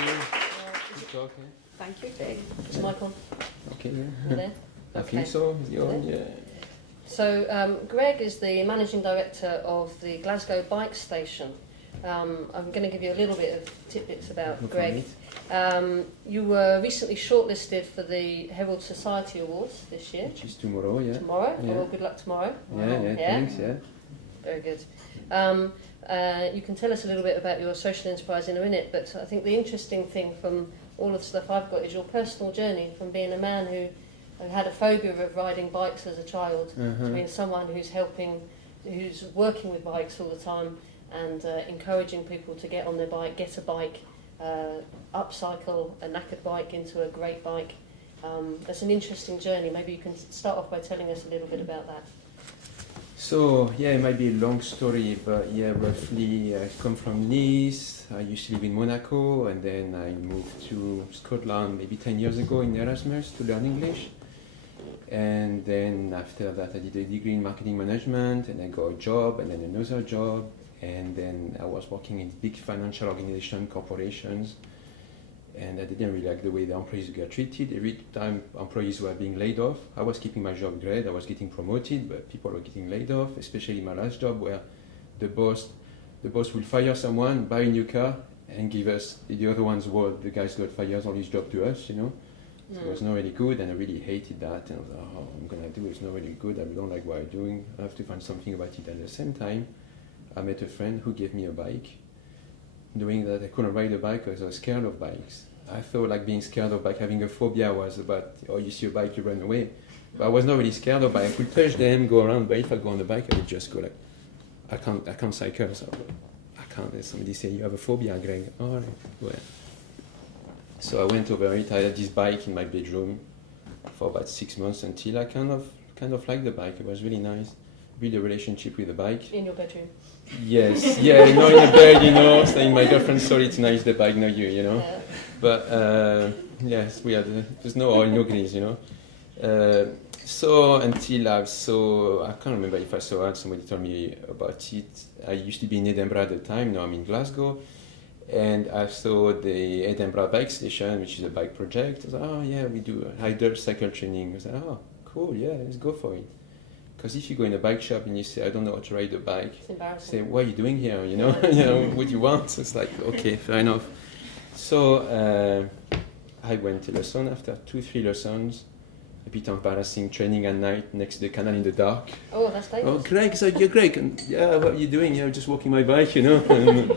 Okay. Thank you, Greg. Is the mic on? Okay, You yeah. there? I think so. Is it on? Yeah. Yeah. So Greg is the managing director of the Glasgow Bike Station. I'm going to give you a little bit of tidbits about No Greg. problem. You were recently shortlisted for the Herald Society Awards this year. Which is tomorrow, yeah. Tomorrow. Yeah. Well, good luck tomorrow. Yeah, thanks, yeah. Very good. You can tell us a little bit about your social enterprise in a minute, but I think the interesting thing from all of the stuff I've got is your personal journey from being a man who had a phobia of riding bikes as a child to being someone who's working with bikes all the time and encouraging people to get on their bike, get a bike, upcycle a knackered bike into a great bike. That's an interesting journey. Maybe you can start off by telling us a little bit about that. So, yeah, it might be a long story, but yeah, roughly I come from Nice. I used to live in Monaco, and then I moved to Scotland maybe 10 years ago in Erasmus to learn English. And then after that, I did a degree in marketing management, and I got a job, and then another job. And then I was working in big financial organization, corporations, and I didn't really like the way the employees got treated. Every time employees were being laid off, I was keeping my job great, I was getting promoted, but people were getting laid off, especially my last job where the boss will fire someone, buy a new car, and give us the other one's word. The guys got fired on his job to us, you know. So it was not really good, and I really hated that. And I was like, oh, I'm gonna do it's not really good. I don't like what I'm doing. I have to find something about it. At the same time, I met a friend who gave me a bike, knowing that I couldn't ride a bike because I was scared of bikes. I thought like being scared of bike, having a phobia was about, oh, you see a bike, you run away. But I was not really scared of bike. I could touch them, go around, but if I go on the bike, I would just go like, I can't cycle, so I can't. And somebody say, you have a phobia, Greg. Oh, right. Well. So I went over it. I had this bike in my bedroom for about 6 months until I kind of liked the bike. It was really nice. Build a relationship with the bike. In your bedroom? Yes, yeah, in the bed, saying my girlfriend, sorry, it's nice the bike, not you, Yeah. But yes, there's no oil, no grease, So until I can't remember if I saw it, somebody told me about it. I used to be in Edinburgh at the time, now I'm in Glasgow. And I saw the Edinburgh Bike Station, which is a bike project. I was like, oh yeah, we do rider cycle training. I was like, oh, cool, yeah, let's go for it. Because if you go in a bike shop and you say, I don't know how to ride a bike, it's embarrassing. Say, what are you doing here? What do you want? So it's like, okay, fair enough. So I went to lessons. After 2-3 lessons, a bit embarrassing, training at night next to the canal in the dark. Oh, that's dangerous. Oh, Greg, so you're Greg. And, yeah, what are you doing? Yeah, just walking my bike, And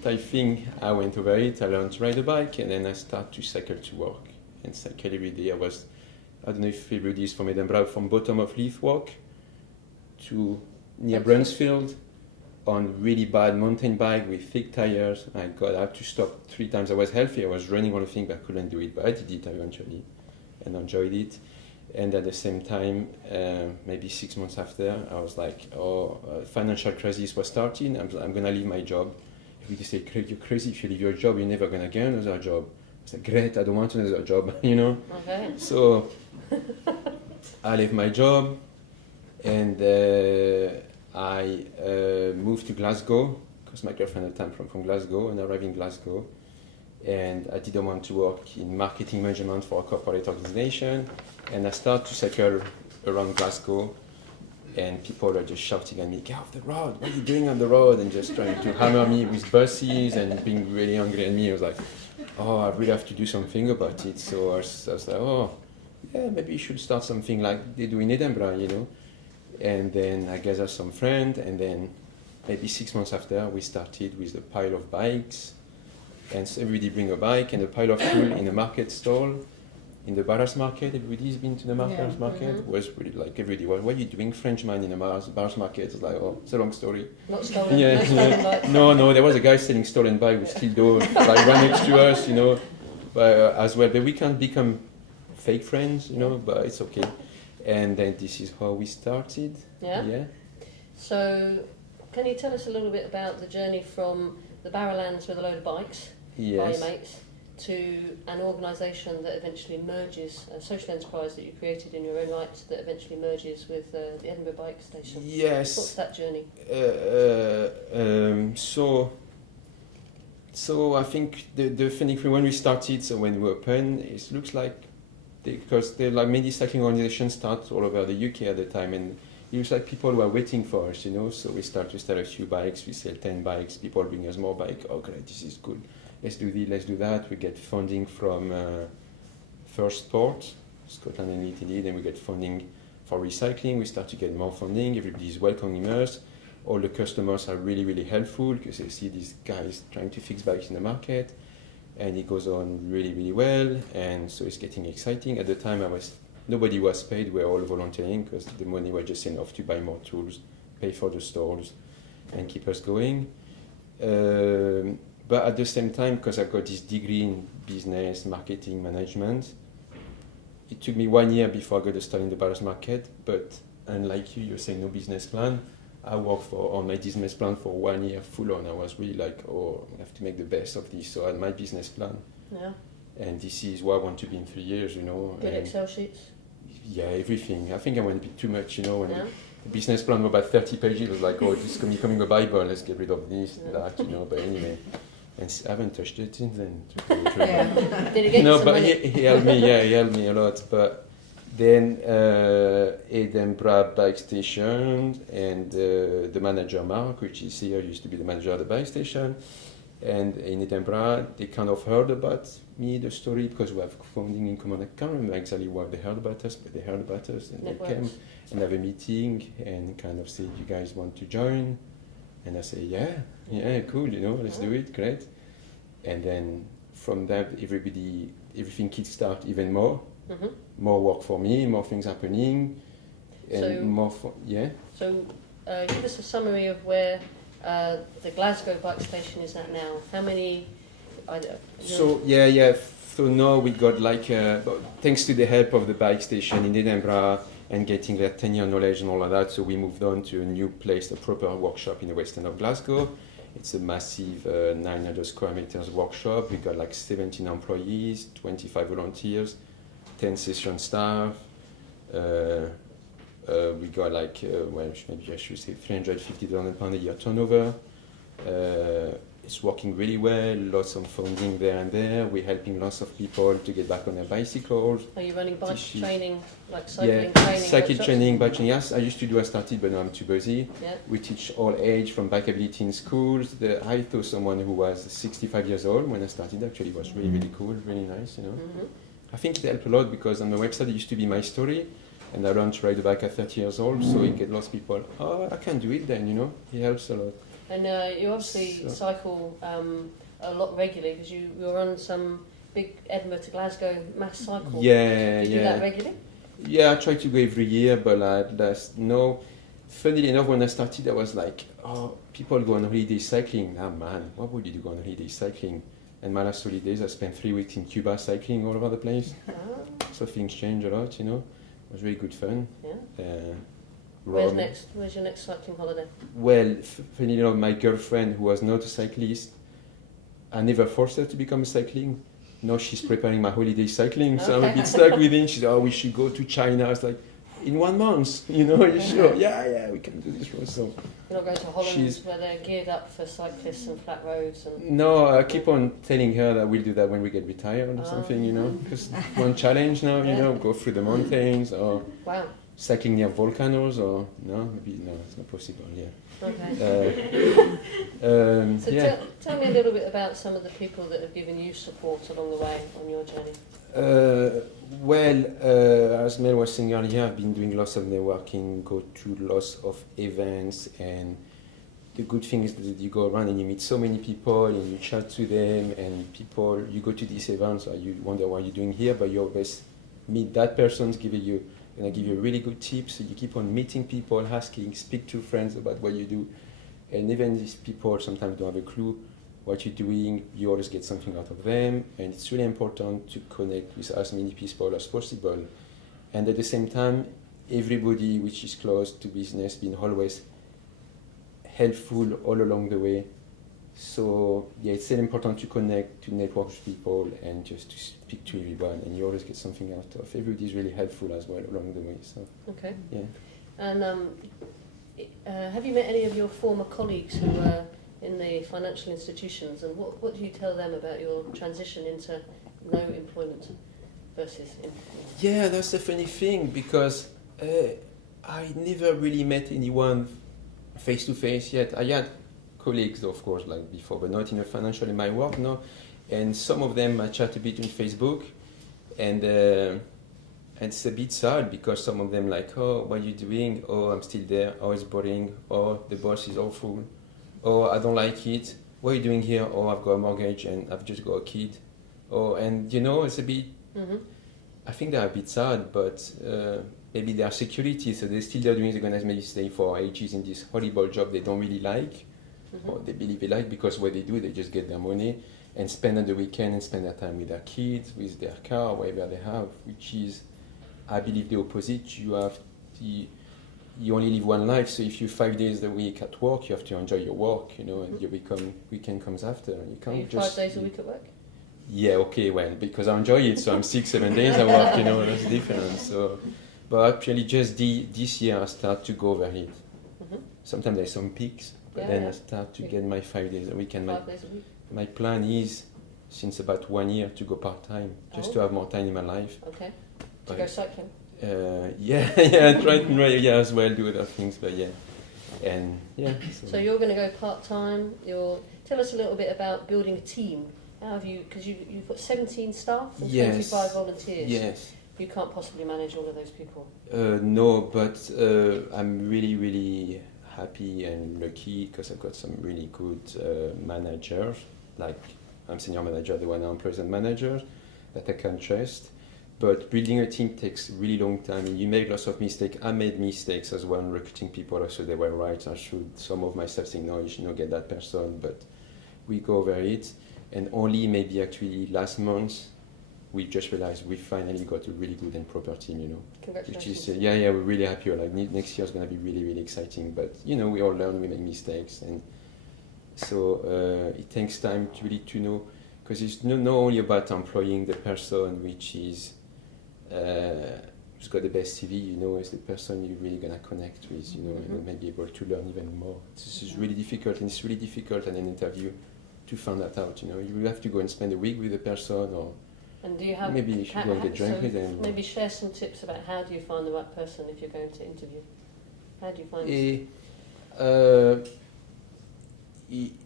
type thing. I went over it, I learned to ride a bike, and then I started to cycle to work. And cycle every day. I don't know if everybody is from Edinburgh, from bottom of Leith Walk to near Brunsfield on really bad mountain bike with thick tires. I had to stop 3 times. I was healthy, I was running on the thing, but I couldn't do it. But I did it eventually and enjoyed it. And at the same time, maybe 6 months after, I was like, financial crisis was starting. I'm going to leave my job. Everybody say, Craig, you're crazy. If you leave your job, you're never going to get another job. I was like, great, I don't want another job, Okay. So I left my job. And I moved to Glasgow because my girlfriend at the time from Glasgow, and I arrived in Glasgow. And I didn't want to work in marketing management for a corporate organization. And I started to cycle around Glasgow, and people were just shouting at me, get off the road, what are you doing on the road? And just trying to hammer me with buses and being really angry at me. I was like, I really have to do something about it. So I was like, yeah, maybe you should start something like they do in Edinburgh, And then I gathered some friends, and then maybe 6 months after, we started with a pile of bikes. And so everybody bring a bike and a pile of fuel in a market stall, in the Barras market. Everybody's been to the Barras market. It was really like everybody, what are you doing, Frenchman, in a Barras market? It's like, it's a long story. Not stolen, no stolen bikes. No, there was a guy selling stolen bike with steel door, like right next to us, but as well. But we can't become fake friends, but it's okay. And then this is how we started. Yeah. So, can you tell us a little bit about the journey from the Barrowlands with a load of bikes by your mates to an organisation that eventually merges, a social enterprise that you created in your own right that eventually merges with the Edinburgh Bike Station? Yes. What's that journey? So So I think the funny thing when we started, so when we opened, it looks like because there like many cycling organizations start all over the UK at the time, and it looks like people were waiting for us, you know. So we start a few bikes, we sell 10 bikes, people bring us more bike. Oh, great, this is good. Let's do this, let's do that. We get funding from First Sport, Scotland and Italy. Then we get funding for recycling. We start to get more funding. Everybody's welcoming us. All the customers are really, really helpful because they see these guys trying to fix bikes in the market, and it goes on really, really well. And so it's getting exciting. At the time, nobody was paid. We were all volunteering because the money was just enough to buy more tools, pay for the stores, and keep us going. But at the same time, because I've got this degree in business, marketing, management, it took me 1 year before I got to start in the buyer's market. But unlike you, you're saying no business plan. I worked on my business plan for 1 year full on. I was really like, oh, I have to make the best of this. So I had my business plan. Yeah. And this is where I want to be in 3 years, you know. Good Excel sheets. Yeah, everything. I think I went a bit too much, you know. When the business plan was about 30 pages, I was like, oh, this is becoming a Bible. Let's get rid of this, that, you know. But anyway, and I haven't touched it since then. Did it get you some but money? he helped me. Yeah, he helped me a lot. But then Edinburgh bike station, and the manager Mark, which is here, used to be the manager of the bike station. And in Edinburgh, they kind of heard about me, the story, because we have funding in common. I can't remember exactly why they heard about us, but they heard about us, and Networks. they came and have a meeting and kind of said, "You guys want to join?" And I say, "Yeah, cool, you know, let's do it, great." And then from that, everything kickstart even more. Mm-hmm. More work for me, more things happening, and So- more So give us a summary of where the Glasgow bike station is at now. How many? So So now we got thanks to the help of the bike station in Edinburgh and getting their 10-year knowledge and all of that. So we moved on to a new place, a proper workshop in the west end of Glasgow. It's a massive 900 square meters workshop. We got 17 employees, 25 volunteers, 10 session staff. We got maybe I should say £350,000 a year turnover. It's working really well, lots of funding there and there. We're helping lots of people to get back on their bicycles. Are you running bike Tissues. training, like cycling Yeah, training? cycle workshops? training, bike training. Yes, I started, but now I'm too busy. Yeah. We teach all age from bikeability in schools. I saw someone who was 65 years old when I started. Actually, it was really, really cool, really nice, you know. Mm-hmm. I think it helped a lot because on the website it used to be my story, and I learned to ride a bike at 30 years old, so it get lots of people, oh, I can do it then, you know. It helps a lot. And you obviously cycle a lot regularly because you run some big Edinburgh to Glasgow mass cycle. Yeah, Do you do that regularly? Yeah, I try to go every year, but funnily enough, when I started, I was like, oh, people go on holiday cycling. Ah, man, what would you do on holiday cycling? And my last holidays, I spent 3 weeks in Cuba cycling all over the place. So things change a lot, you know. It was really good fun. Yeah. Rome. Where's your next cycling holiday? Well, funny enough, my girlfriend, who was not a cyclist, I never forced her to become a cycling. Now she's preparing my holiday cycling, so I'm a bit stuck with it. She said, oh, we should go to China. I was like, in 1 month, you know, you sure? Yeah, we can do this one. So You're not going to Holland where they're geared up for cyclists and flat roads? No, I keep on telling her that we'll do that when we get retired or something, you know, because one challenge now, you know, go through the mountains or Wow. cycling near volcanoes or, no, it's not possible, yeah. Okay. Yeah. Tell me a little bit about some of the people that have given you support along the way on your journey. As Mel was saying earlier, I've been doing lots of networking, go to lots of events, and the good thing is that you go around and you meet so many people and you chat to them, and you go to these events or you wonder what you're doing here, but you always meet that person, give you really good tips. So you keep on meeting people, asking, speak to friends about what you do, and even if people sometimes don't have a clue what you're doing, you always get something out of them, and it's really important to connect with as many people as possible. And at the same time, everybody which is close to business being always helpful all along the way. So yeah, it's still important to connect, to network with people, and just to speak to everyone, and you always get something out of. Everybody's really helpful as well along the way. So Okay. yeah. And have you met any of your former colleagues who in the financial institutions, and what do you tell them about your transition into no employment versus employment? Yeah, that's the funny thing because I never really met anyone face to face yet. I had colleagues, of course, like before, but not in the financial in my work, no. And some of them I chat a bit on Facebook, and it's a bit sad because some of them like, oh, what are you doing? Oh, I'm still there. Oh, it's boring. Oh, the boss is awful. Oh, I don't like it. What are you doing here? Oh, I've got a mortgage and I've just got a kid. Oh, and you know, it's a bit. Mm-hmm. I think they're a bit sad, but maybe they are security, so they're still doing. They're gonna maybe stay for ages in this horrible job they don't really like, or they believe they like, because what they do, they just get their money and spend on the weekend and spend their time with their kids, with their car, whatever they have, which is, I believe, the opposite. You only live one life, so if you're 5 days a week at work, you have to enjoy your work, you know, and weekend comes after. You Are can't you just 5 days a week at work? yeah, okay, well, because I enjoy it, so I'm 6-7 days at work, you know, that's different. So, but actually, just this year, I start to go over it. Mm-hmm. Sometimes there's some peaks, but Yeah, then yeah. I start to get my 5 days a week, and 5 days a week. my plan is, since about 1 year, to go part-time, just Oh. to have more time in my life. Okay. To But, go cycling. yeah, yeah, try to yeah, as well, do other things, but yeah. And yeah. So you're going to go part-time. Tell us a little bit about building a team. How have you, because you've got 17 staff and Yes. 25 volunteers. Yes. You can't possibly manage all of those people. No, but I'm really, really happy and lucky because I've got some really good managers. Like I'm senior manager, the one I'm present managers that I can trust. But building a team takes a really long time. You make lots of mistakes. I made mistakes as well recruiting people. So they were right. I should. Some of my staff saying no, you should not get that person. But we go over it. And only maybe actually last month we just realized we finally got a really good and proper team, you know. Congratulations. Which is, yeah, we're really happy. Like next year is going to be really, really exciting. But, you know, we all learn, we make mistakes. And so it takes time to really to know, because it's not only about employing the person which is, who's got the best CV, you know, is the person you're really going to connect with, you know, and maybe able to learn even more. This is really difficult, and it's really difficult in an interview to find that out, you know. You have to go and spend a week with the person, or And do you have maybe you should go and get drunk with them. Maybe share some tips about how do you find the right person if you're going to interview. How do you find?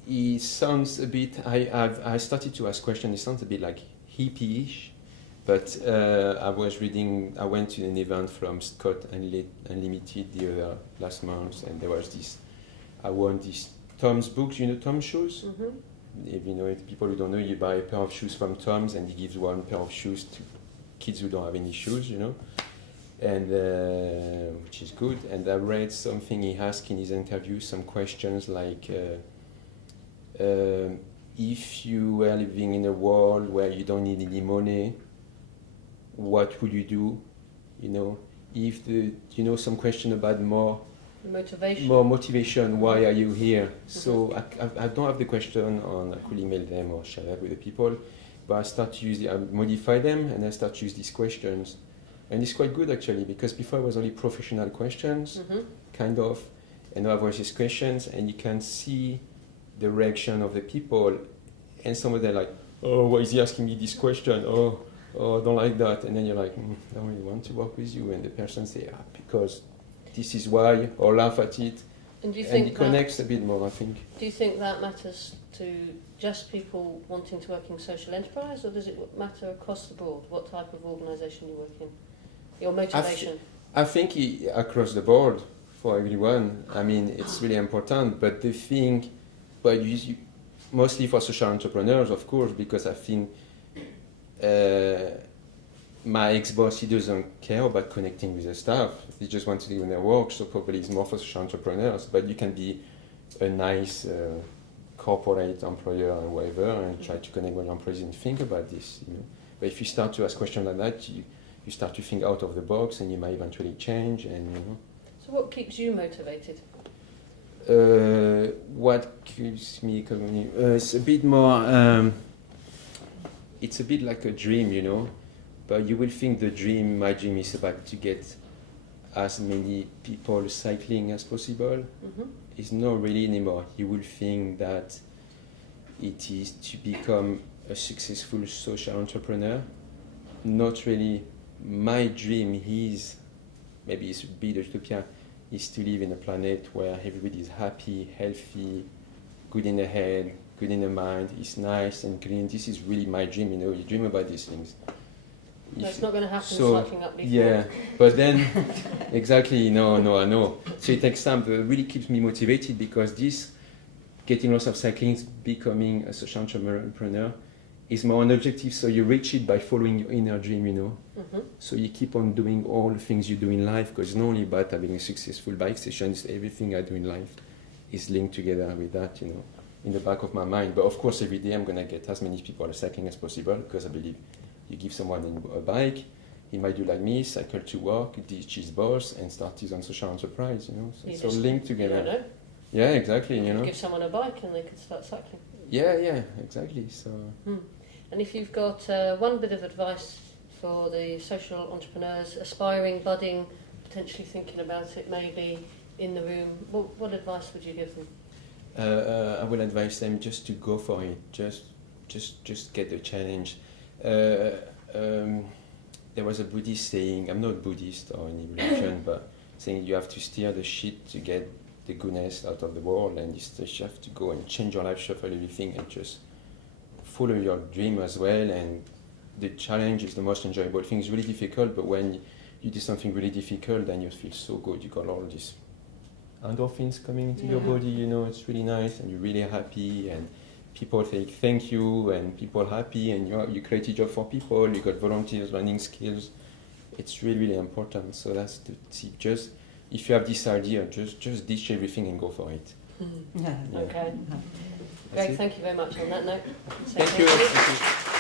It sounds a bit. I started to ask questions. It sounds a bit like hippie-ish, but I went to an event from Scott Unlimited the other last month, and there was this. I won this Tom's books. You know Tom's shoes. Mm-hmm. If you know it, people who don't know, you buy a pair of shoes from Tom's, and he gives one pair of shoes to kids who don't have any shoes, you know, and which is good. And I read something he asked in his interview, some questions like, if you were living in a world where you don't need any money, what would you do? You know, some question about more motivation, why are you here? So I don't have the question on, I could email them or share that with the people, but I start to I modify them and I start to use these questions. And it's quite good actually, because before it was only professional questions, kind of, and now I voice these questions and you can see the reaction of the people, and some of them like, oh, why is he asking me this question? Oh, I don't like that. And then you're like, I don't really want to work with you. And the person say, because this is why, or laugh at it, and do you think it connects a bit more, I think. Do you think that matters to just people wanting to work in social enterprise, or does it matter across the board, what type of organisation you work in? Your motivation? I think across the board, for everyone, I mean, it's really important, but the thing, mostly for social entrepreneurs, of course, because I think my ex-boss, he doesn't care about connecting with the staff. He just wants to do their work, so probably it's more for social entrepreneurs. But you can be a nice corporate employer or whatever and try to connect with your employees and think about this. You know? But if you start to ask questions like that, you start to think out of the box, and you might eventually change. And you know. So what keeps you motivated? What keeps me going? It's a bit more. It's a bit like a dream, you know. But you will think my dream is about to get as many people cycling as possible. Mhm. It's not really anymore. He will think that it is to become a successful social entrepreneur. Not really. My dream is, maybe it's a bit utopia, is to live in a planet where everybody is happy, healthy, good in the head, good in the mind, is nice and clean. This is really my dream, you know. You dream about these things. That's not going to happen so, cycling up Leaf yeah, Road. but then, exactly, no, I know. So it takes time, but it really keeps me motivated because this, getting lots of cycling, becoming a social entrepreneur, is more an objective. So you reach it by following your inner dream, you know. Mhm. So you keep on doing all the things you do in life because it's not only about having a successful bike session, it's everything I do in life is linked together with that, you know, in the back of my mind. But of course, every day I'm going to get as many people cycling as possible because I believe you give someone a bike, he might do like me, cycle to work, ditch his boss, and start his own social enterprise, you know. So You it's all just- linked You together. don't know. Yeah, exactly, you know. Give someone a bike and they could start cycling. Yeah, exactly. So And if you've got one bit of advice for the social entrepreneurs, aspiring, budding, potentially thinking about it maybe in the room, what advice would you give them? I will advise them just to go for it. Just get the challenge. There was a Buddhist saying, I'm not Buddhist or any religion, but saying you have to steer the ship to get the goodness out of the world, and you have to go and change your life, shuffle everything, and just follow your dream as well. And the challenge is the most enjoyable thing. It's really difficult, but when you do something really difficult, then you feel so good. You got all these endorphins coming into your Yeah. body, you know, it's really nice, and you're really happy, and people say thank you, and people happy, and you create a job for people, you got volunteers, running skills. It's really important. So that's the tip. Just if you have this idea, just ditch everything and go for it. Yeah. Yeah. Okay. That's Greg, it. thank you very much on that note. Thank you. Thank you.